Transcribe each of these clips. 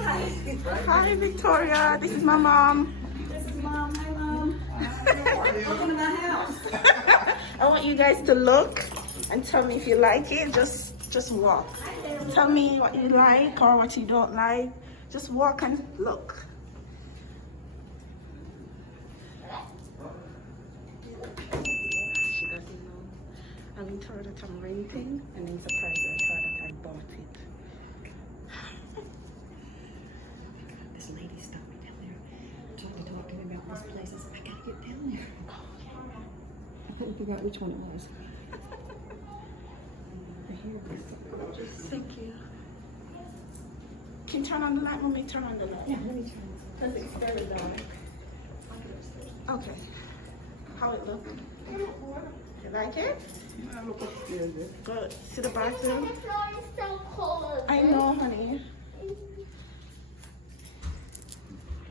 Hi, Victoria. This is my mom. This is Mom. Hi, Mom. Welcome to my house. I want you guys to look and tell me if you like it. Just walk. Tell me what you like or what you don't like. Just walk and look. She doesn't know. I've been told that I'm renting, and then surprised her that I bought it. This lady stopped me down there, trying to talk to me about this place. I said, I gotta get down there. I couldn't figure out which one it was. I hear this. Thank you. Can you turn on the light? Let me turn on the light. Yeah, let me try this. Because it's very dark. Okay. How it look? You like it? I look upstairs. Good. See the bathroom? The floor is so cold. I know, honey.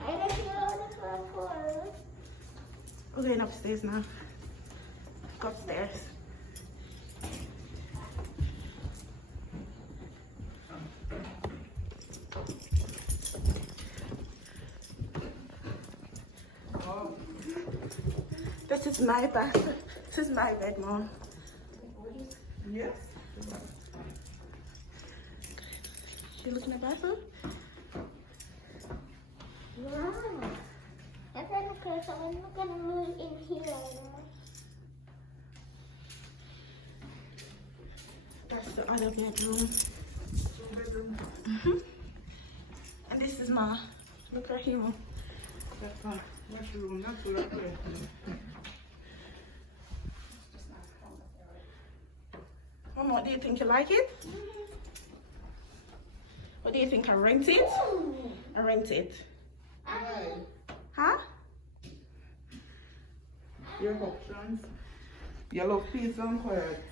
I don't feel the floor cold. We're going upstairs now. Go upstairs. This is my bathroom. This is my bed, Mom. Yes. You looking at the bathroom? Wow. I said, okay, so I'm not gonna move in here. That's the other bedroom. Bedroom. And this is my, look right here. That's my washroom. That's what I put. Mama, what do you think? You like it? What do you think? I rent it? I rent it. Huh? Your options. You love peace and quiet.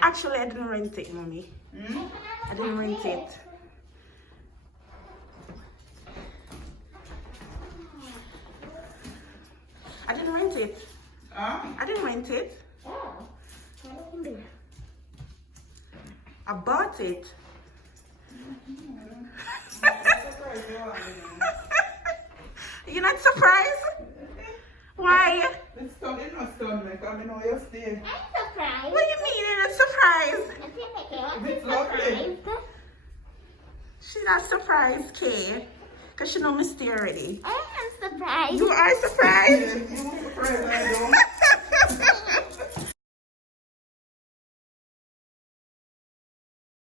Actually, I didn't rent it, Mommy. Hmm? I didn't rent it. I didn't rent it. Huh? I didn't rent it. Oh. I bought it. You're not surprised? Why? It's not stun me, because I know you stay. I'm surprised. What do you mean you're not surprised? I feel like I wasn't It's lovely. surprised. She's not surprised, Kay. Because she know me stay already. I am surprised. You are surprised? You surprised I don't.